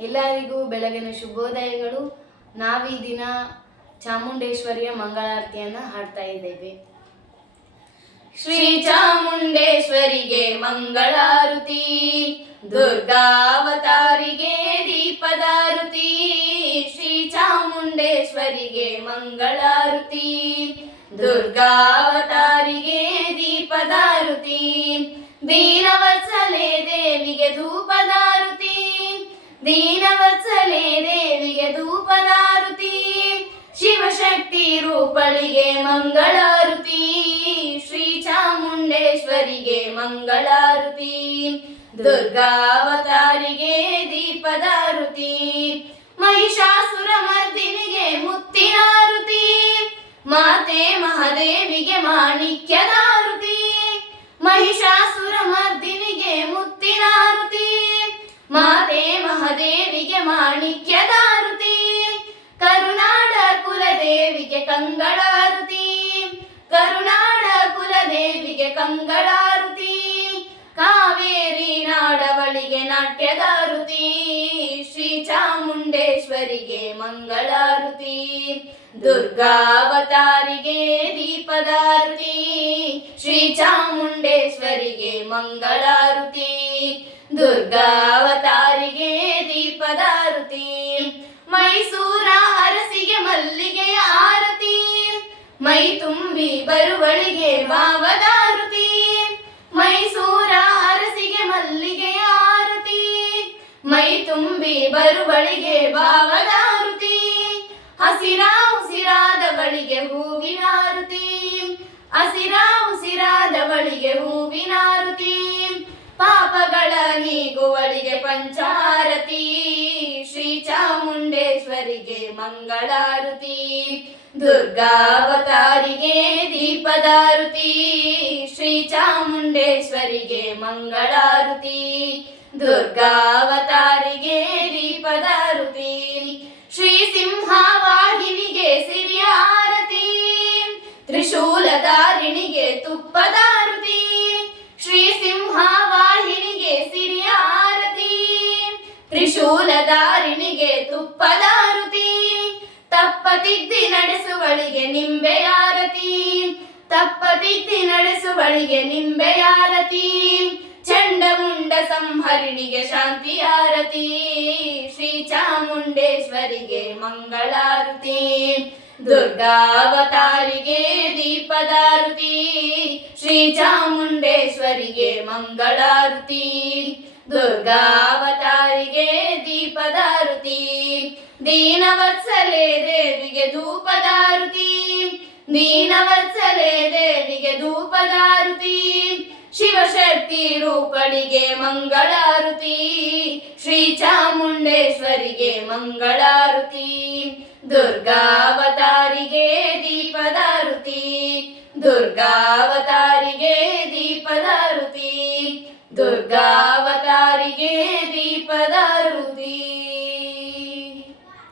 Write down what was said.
ಎಲ್ಲರಿಗೂ ಬೆಳಗಿನ ಶುಭೋದಯಗಳು. ನಾವೀ ದಿನ ಚಾಮುಂಡೇಶ್ವರಿಯ ಮಂಗಳಾರತಿಯನ್ನು ಹಾಡ್ತಾ ಇದ್ದೇವೆ. ಶ್ರೀ ಚಾಮುಂಡೇಶ್ವರಿಗೆ ಮಂಗಳಾರತಿ, ದುರ್ಗಾವತಾರಿಗೆ ದೀಪದಾರುತಿ. ಶ್ರೀ ಚಾಮುಂಡೇಶ್ವರಿಗೆ ಮಂಗಳಾರತಿ, ದುರ್ಗಾವತಾರಿಗೆ ದೀಪದಾರುತಿ. ದೀನವತ್ಸಲೆ ದೇವಿಗೆ ಧೂಪದಾರುತಿ, ದೀನವತ್ಸಲೆ ದೇವಿಗೆ ಧೂಪದಾರುತಿ. ಶಿವಶಕ್ತಿ ರೂಪಳಿಗೆ ಮಂಗಳಾರತಿ, ಶ್ರೀ ಚಾಮುಂಡೇಶ್ವರಿಗೆ ಮಂಗಳಾರತಿ. ದುರ್ಗಾವತಾರಿಗೆ ದೀಪದಾರುತಿ. ಮಹಿಷಾಸುರ ಮರ್ದಿನಿಗೆ ಮುತ್ತಿನಾರುತಿ, ಮಾತೆ ಮಹಾದೇವಿಗೆ ಮಾಣಿಕ್ಯದಾರುತಿ. ಮಹಿಷಾಸುರ ಮರ್ದಿನಿಗೆ ಮುತ್ತಿನಾರುತಿ, ಮಾತೆ ಮಹಾದೇವಿಗೆ ಮಾಣಿಕ್ಯದಾರುತಿ. ಕರುನಾಡ ಕುಲದೇವಿಗೆ ಕಂಗಳಾರುತಿ, ಕರುನಾಡ ಕುಲದೇವಿಗೆ ಕಂಗಳಾರುತಿ. ಕಾವೇರಿ ನಾಡವಳಿಗೆ ನಾಟ್ಯದಾರುತಿ, ಶ್ರೀ ಚಾಮುಂಡೇಶ್ವರಿಗೆ ಮಂಗಳಾರತಿ. ದುರ್ಗಾವತಾರಿಗೆ ದೀಪದಾರುತಿ, ಶ್ರೀ ಚಾಮುಂಡೇಶ್ವರಿಗೆ ಮಂಗಳಾರತಿ. ದುರ್ಗಾವತಾರಿಗೆ ದೀಪದಾರುತಿ. ಮೈಸೂರ ಅರಸಿಗೆ ಮಲ್ಲಿಗೆಯ ಆರತಿ, ಮೈ ತುಂಬಿ ಬರುವಳಿಗೆ ಭಾವದಾರುತಿ. ಮೈಸೂರ ಅರಸಿಗೆ ಮಲ್ಲಿಗೆಯ ಆರತಿ, ಮೈ ತುಂಬಿ ಬರುವಳಿಗೆ ಭಾವದಾರುತಿ. ಹಸಿರ ಉಸಿರಾದವಳಿಗೆ ಹೂವಿನಾರುತಿ, ಹಸಿರ ಉಸಿರಾದವಳಿಗೆ ಹೂವಿನಾರುತಿ. ಪಾಪಗಳ ನೀಗುವಳಿಗೆ ಪಂಚಾರತಿ, ಶ್ರೀ ಚಾಮುಂಡೇಶ್ವರಿಗೆ ಮಂಗಳಾರತಿ. ದುರ್ಗಾವತಾರಿಗೆ ದೀಪದಾರುತಿ, ಶ್ರೀ ಚಾಮುಂಡೇಶ್ವರಿಗೆ ಮಂಗಳಾರತಿ. ದುರ್ಗಾವತಾರಿಗೆ ದೀಪದಾರುತಿ. ಶ್ರೀ ಸಿಂಹವಾಹಿನಿಗೆ ಸಿರಿಯ ಆರತಿ, ತ್ರಿಶೂಲಧಾರಿಣಿಗೆ ತುಪ್ಪದಾರುತಿ. ಶ್ರೀ ಸಿಂಹವಾಹಿನಿಗೆ ಸಿರಿಯ ಆರತಿ, ತ್ರಿಶೂಲಧಾರಿಣಿಗೆ ತುಪ್ಪದಾರುತಿ. ತಪ್ಪತಿದ್ದಿ ನಡೆಸುವಳಿಗೆ ನಿಂಬೆಯಾರತಿ, ತಪ್ಪತಿದ್ದಿ ನಡೆಸುವಳಿಗೆ ನಿಂಬೆಯಾರತಿ. ಚಂಡಮುಂಡ ಸಂಹರಿಣಿಗೆ ಶಾಂತಿಯಾರತಿ, ಶ್ರೀ ಚಾಮುಂಡೇಶ್ವರಿಗೆ ಮಂಗಳಾರತಿ. ದುರ್ಗಾವತಾರಿಗೆ ದೀಪದಾರುತಿ, ಶ್ರೀ ಚಾಮುಂಡೇಶ್ವರಿಗೆ ಮಂಗಳಾರತಿ. ದುರ್ಗಾವತಾರಿಗೆ ದೀಪದಾರುತಿ. ದೀನವತ್ಸಲೆ ದೇವಿಗೆ ಧೂಪದಾರುತಿ, ದೀನವತ್ಸಲೆ ದೇವಿಗೆ ಧೂಪದಾರುತಿ. ಶಿವಶಕ್ತಿ ರೂಪಳಿಗೆ ಮಂಗಳಾರತಿ, ಶ್ರೀ ಚಾಮುಂಡೇಶ್ವರಿಗೆ ಮಂಗಳಾರತಿ. ದುರ್ಗಾವತಾರಿಗೆ ದೀಪದಾರುತಿ, ದುರ್ಗಾವತಾರಿ